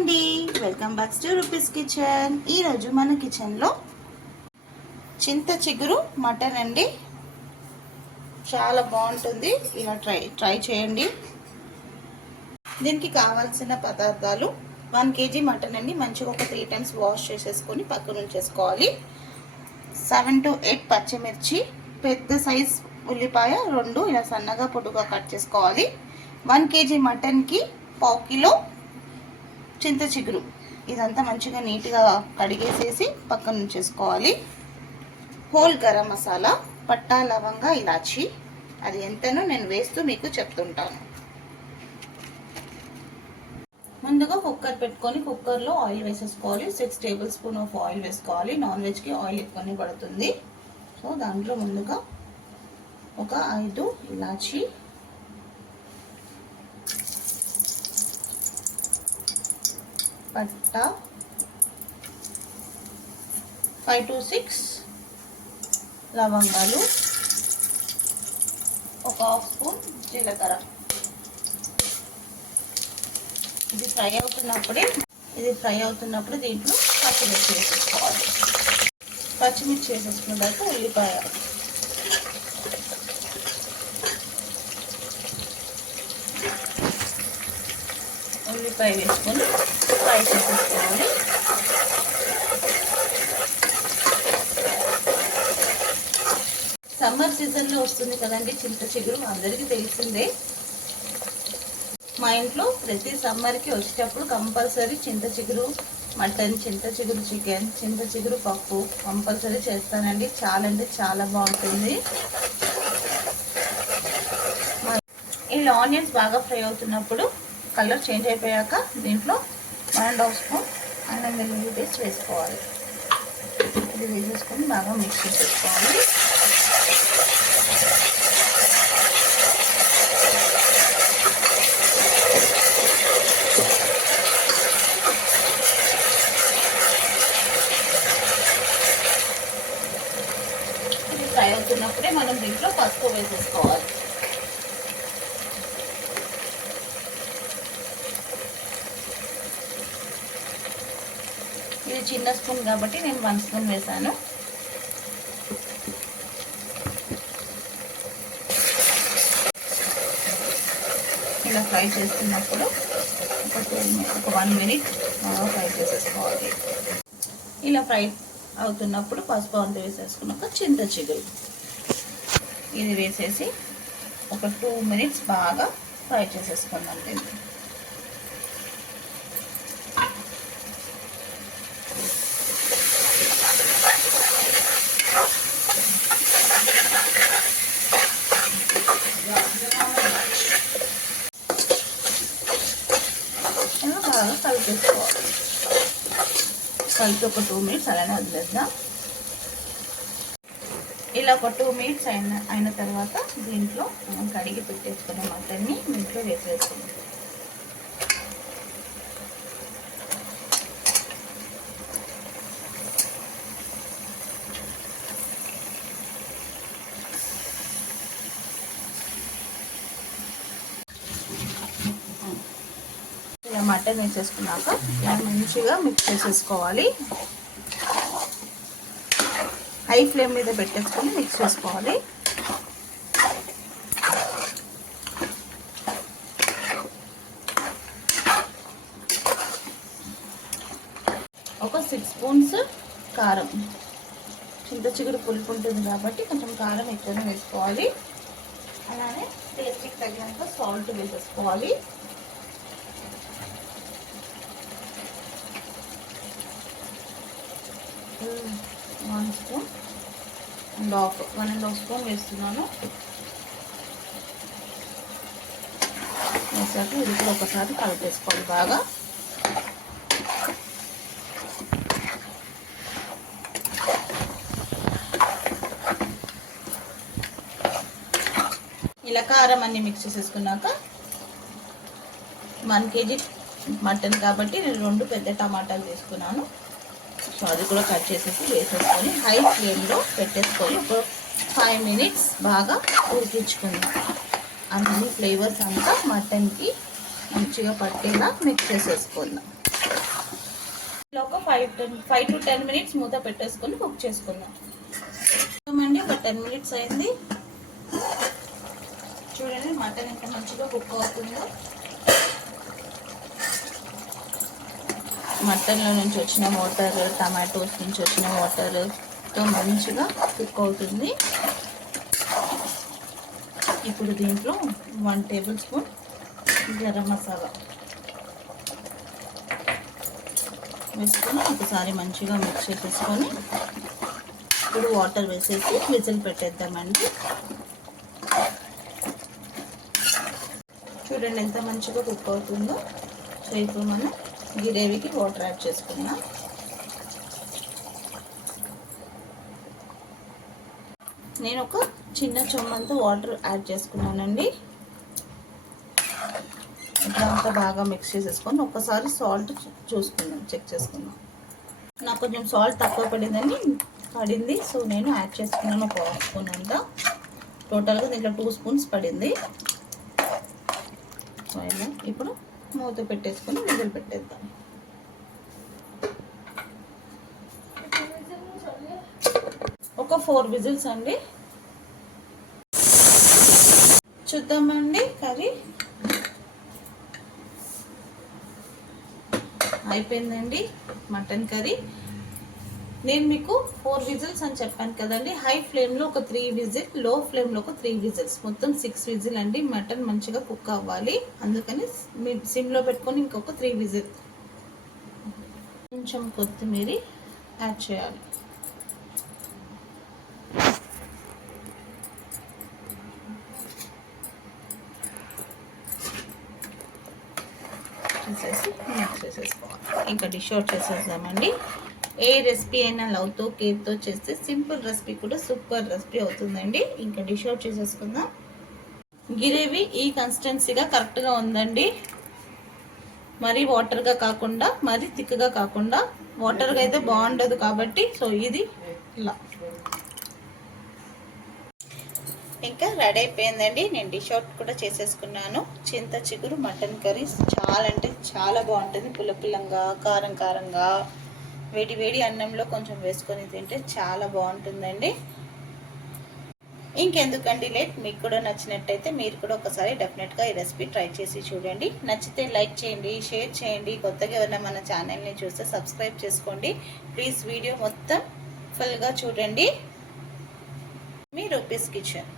అండి, welcome back to rupees kitchen. ఈరోజు మన కిచెన్లో చింత చిగురు మటన్ అండి. చాలా బాగుంటుంది, ఇలా ట్రై చేయండి. దీనికి కావాల్సిన పదార్థాలు 1 kg మటన్ అండి. మంచిగా ఒక 3 times వాష్ చేసేసుకొని పక్కన ఉంచేసుకోవాలి. 7 to 8 పచ్చిమిర్చి, పెద్ద సైజ్ ఉల్లిపాయ 2 ఇలా సన్నగా పొడుగా కట్ చేసుకోవాలి. 1 kg మటన్కి 1/2 కిలో చింత చిగురు. ఇదంతా మంచిగా నీట్గా కడిగేసేసి పక్కన ఉంచేసుకోవాలి. హోల్ గరం మసాలా, పట్టా, లవంగ, ఇలాచి, అది ఎంతనో నేను వేస్తూ మీకు చెప్తుంటాను. ముందుగా కుక్కర్ పెట్టుకొని కుక్కర్లో ఆయిల్ వేసేసుకోవాలి. 6 tablespoons ఆఫ్ ఆయిల్ వేసుకోవాలి. నాన్ వెజ్కి ఆయిల్ ఎక్కువనే పడుతుంది. సో దాంట్లో ముందుగా ఒక 5 ఇలాచి, పట్టా, 5 to 6 లవంగాలు, ఒక 1/2 స్పూన్ జీలకర్ర. ఇది ఫ్రై అవుతున్నప్పుడు దీంట్లో పచ్చిమిర్చి వేసేసుకోవాలి. పచ్చిమిర్చి వేసేసుకున్న తర్వాత ఉల్లిపాయ వేసుకొని ఫ్రై చేసేసుకోవాలి. సమ్మర్ సీజన్లో వస్తుంది కదండి చింత చిగురు, అందరికీ తెలిసిందే. మా ఇంట్లో ప్రతి సమ్మర్కి వచ్చేటప్పుడు కంపల్సరీ చింత చిగురు మటన్, చింత చిగురు చికెన్, చింత చిగురు పప్పు కంపల్సరీ చేస్తానండి. చాలా అంటే చాలా బాగుంటుంది. ఇలా ఆనియన్స్ బాగా ఫ్రై అవుతున్నప్పుడు కలర్ చేంజ్ అయిపోయాక దీంట్లో 1.5 స్పూన్ అల్లం వెల్లుల్లి పేస్ట్ వేసుకోవాలి. ఇది వేసేసుకొని బాగా మిక్స్ చేసుకోవాలి. ఇది ఫ్రై అవుతున్నప్పుడే మనం దీంట్లో పసుపు వేసేసుకోవాలి. ఇది చిన్న స్పూన్ కాబట్టి నేను 1 స్పూన్ వేసాను. ఇలా ఫ్రై చేస్తున్నప్పుడు ఒక 1 minute ఫ్రై చేసేసుకోవాలి. ఇలా ఫ్రై అవుతున్నప్పుడు పసుపు అంత వేసేసుకున్నాక చింత చిగురు ఇది వేసేసి ఒక 2 minutes బాగా ఫ్రై చేసేసుకుందాం. దీన్ని బాగా కలిపేసుకోవాలి. కలిపి ఒక 2 minutes అలానే వదిలేద్దాం. ఇలా ఒక 2 minutes అయిన తర్వాత దీంట్లో మనం కడిగి పెట్టేసుకున్న మటన్ని దీంట్లో వేసేసుకుందాం. ఇలా మటన్ వేసేసుకున్నాక ఇలా మంచిగా మిక్స్ చేసేసుకోవాలి. హై ఫ్లేమ్ మీద పెట్టేసుకొని మిక్స్ చేసుకోవాలి. ఒక 6 స్పూన్స్ కారం, చింత చిగురు పులుపు ఉంటుంది కాబట్టి కొంచెం కారం ఎక్కువనే వేసుకోవాలి. అలానే టేస్ట్కి తగినంత సాల్ట్ వేసేసుకోవాలి. One spoon and half 1.5 spoon వేస్తున్నాను. వేసాక ఇది కూడా ఒకసారి కలిపేసుకోవాలి బాగా. ఇలా కారం అన్ని మిక్స్ చేసేసుకున్నాక 1 kg మటన్ కాబట్టి నేను 2 పెద్ద టమాటాలు తీసుకున్నాను. సో అది కూడా కట్ చేసేసి వేసేసుకొని హై ఫ్లేమ్లో పెట్టేసుకొని ఒక 5 minutes బాగా ఉడికించుకుందాం. అన్ని ఫ్లేవర్స్ అంతా మటన్కి మంచిగా పట్టేలా మిక్స్ చేసేసుకుందాం. ఇలా ఒక 5 to 10 మినిట్స్ మూత పెట్టేసుకొని కుక్ చేసుకుందాం. అండి ఒక 10 మినిట్స్ అయింది. చూడండి మటన్ ఎంత మంచిగా కుక్ అవుతుందో. మటన్లో నుంచి వచ్చిన వాటర్, టమాటోస్ నుంచి వచ్చిన వాటర్తో మంచిగా కుక్ అవుతుంది. ఇప్పుడు దీంట్లో 1 టేబుల్ స్పూన్ గరం మసాలా వేసుకొని ఒకసారి మంచిగా మిక్స్ చేసేసుకొని ఇప్పుడు వాటర్ వేసేసి విజిల్ పెట్టేద్దామండి. చూడండి ఎంత మంచిగా కుక్ అవుతుందో. సో ఇప్పుడు మనం గ్రేవీకి వాటర్ యాడ్ చేసుకుందాం. నేను ఒక చిన్న చెమ్మంతా వాటర్ యాడ్ చేసుకున్నానండి. ఇట్లా బాగా మిక్స్ చేసేసుకొని ఒకసారి సాల్ట్ చూసుకుందాం, చెక్ చేసుకుందాం. నాకు కొంచెం సాల్ట్ తక్కువ పడింది, సో నేను యాడ్ చేసుకున్నాను ఒక 1 స్పూన్ అంతా. టోటల్గా దీంట్లో 2 స్పూన్స్ పడింది. సో ఇలా ఇప్పుడు మూత పెట్టేసుకొని విజిల్ పెట్టేద్దాం. ఒక 4 విజిల్స్ అండి. చూద్దామండి. కర్రీ అయిపోయిందండి, మటన్ కర్రీ. నేను మీకు 4 విజిల్స్ అని చెప్పాను కదండి. హై ఫ్లేమ్లో ఒక 3 విజిల్, లో ఫ్లేమ్లో ఒక 3 విజిల్స్, మొత్తం 6 విజిల్ అండి. మటన్ మంచిగా కుక్ అవ్వాలి, అందుకని సిమ్లో పెట్టుకొని ఇంకొక 3 విజిల్. కొంచెం కొత్తిమీర యాడ్ చేయాలి. మిక్స్ చేసేసుకోవాలి. ఇంకా డిష్ అవుట్ చేసేద్దామండి. ఏ రెసిపీ అయినా లవ్తో, కేర్తో చేస్తే సింపుల్ రెసిపీ కూడా సూపర్ రెసిపీ అవుతుందండి. ఇంకా డిష్ అవుట్ చేసేసుకుందాం. గ్రేవీ ఈ కన్సిస్టెన్సీగా కరెక్ట్గా ఉందండి. మరీ వాటర్గా కాకుండా, మరీ థిక్గా కాకుండా. వాటర్గా అయితే బాగుండదు కాబట్టి సో ఇది ఇలా ఇంకా రెడీ అయిపోయిందండి. నేను డిష్ అవుట్ కూడా చేసేసుకున్నాను. చింత చిగురు మటన్ కర్రీ చాలా అంటే చాలా బాగుంటుంది. పుల్లపుల్లంగా, కారం కారంగా, వేడి వేడి అన్నంలో కొంచెం వేసుకొని తింటే చాలా బాగుంటుందండి. ఇంకెందుకండి లేట్, మీకు కూడా నచ్చినట్టయితే మీరు కూడా ఒకసారి డెఫినెట్గా ఈ రెసిపీ ట్రై చేసి చూడండి. నచ్చితే లైక్ చేయండి, షేర్ చేయండి. కొత్తగా ఎవరైనా మన ఛానల్ని చూస్తే సబ్స్క్రైబ్ చేసుకోండి. ప్లీజ్ వీడియో మొత్తం ఫుల్గా చూడండి. మీ రూపీస్ కిచెన్.